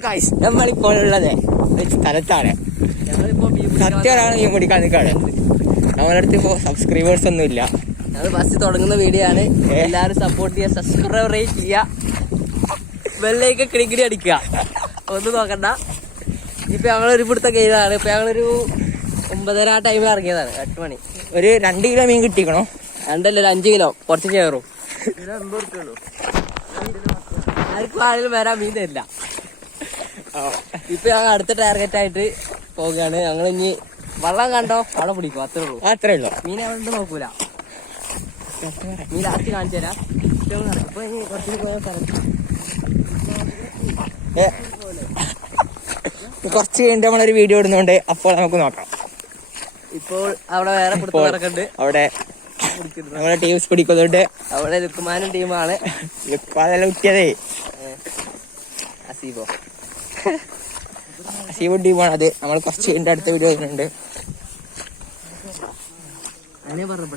നമ്മളിപ്പോൾ ഉള്ളത് ഒരു സ്ഥലത്താണ്. സത്യമാണ് മീൻ പിടിക്കാൻ നിൽക്കാണ്. നമ്മളെ അടുത്ത് ഇപ്പോൾ സബ്സ്ക്രൈബേഴ്സ് ഒന്നും ഇല്ല. ഞങ്ങൾ ഫസ്റ്റ് തുടങ്ങുന്ന വീഡിയോ ആണ്. എല്ലാവരും സപ്പോർട്ട് ചെയ്യുക, സബ്സ്ക്രൈബ് ചെയ്യുക, ബെല്ലൈക്കൻ കിടികിടി അടിക്കുക. ഒന്നും നോക്കണ്ട. ഇപ്പൊ ഞങ്ങളൊരു പിടുത്ത കയ്യിലാണ്. ഇപ്പൊ ഞങ്ങളൊരു 9:30 ആ ടൈമിൽ ഇറങ്ങിയതാണ്. 8 മണി. ഒരു 2 കിലോ മീൻ കിട്ടിക്കണോ? 2 അല്ല, ഒരു 5 കിലോ കുറച്ച് കയറും. ആർക്കും ആരെങ്കിലും വരാൻ മീൻ തരില്ല. ഇപ്പൊ ഞങ്ങൾ അടുത്ത ടാർഗറ്റ് ആയിട്ട് പോവുകയാണ്. ഞങ്ങൾ ഇനി വെള്ളം കണ്ടോ അവിടെ പിടിക്കും. അത്രേ ഉള്ളൂ. മീൻ അവിടെ നോക്കൂല. മീൻ ലാസ്റ്റ് കാണിച്ചു തരാം. ഇപ്പൊ ഇനി കുറച്ച് പോയ കുറച്ച് കഴിഞ്ഞിട്ട് നമ്മളൊരു വീഡിയോ ഇടുന്നുണ്ട്. അപ്പോൾ നമുക്ക് നോക്കാം. ഇപ്പോൾ അവിടെ വേറെ പിടുത്തം നടക്കുന്നുണ്ട്. അവിടെ നമ്മളെ ടീംസ് പിടിക്കുന്നുണ്ട്. അവിടെ ലുക്കുമാനും ടീമാണ്. ലുക്കുമാനെല്ലാം കിട്ടിയതേ അസീബ് ടീമാണ്. അത് നമ്മൾ കുറച്ച് കഴിഞ്ഞിട്ട് അടുത്ത വീഡിയോ വരുന്നുണ്ട്. അതിനെ പറഞ്ഞു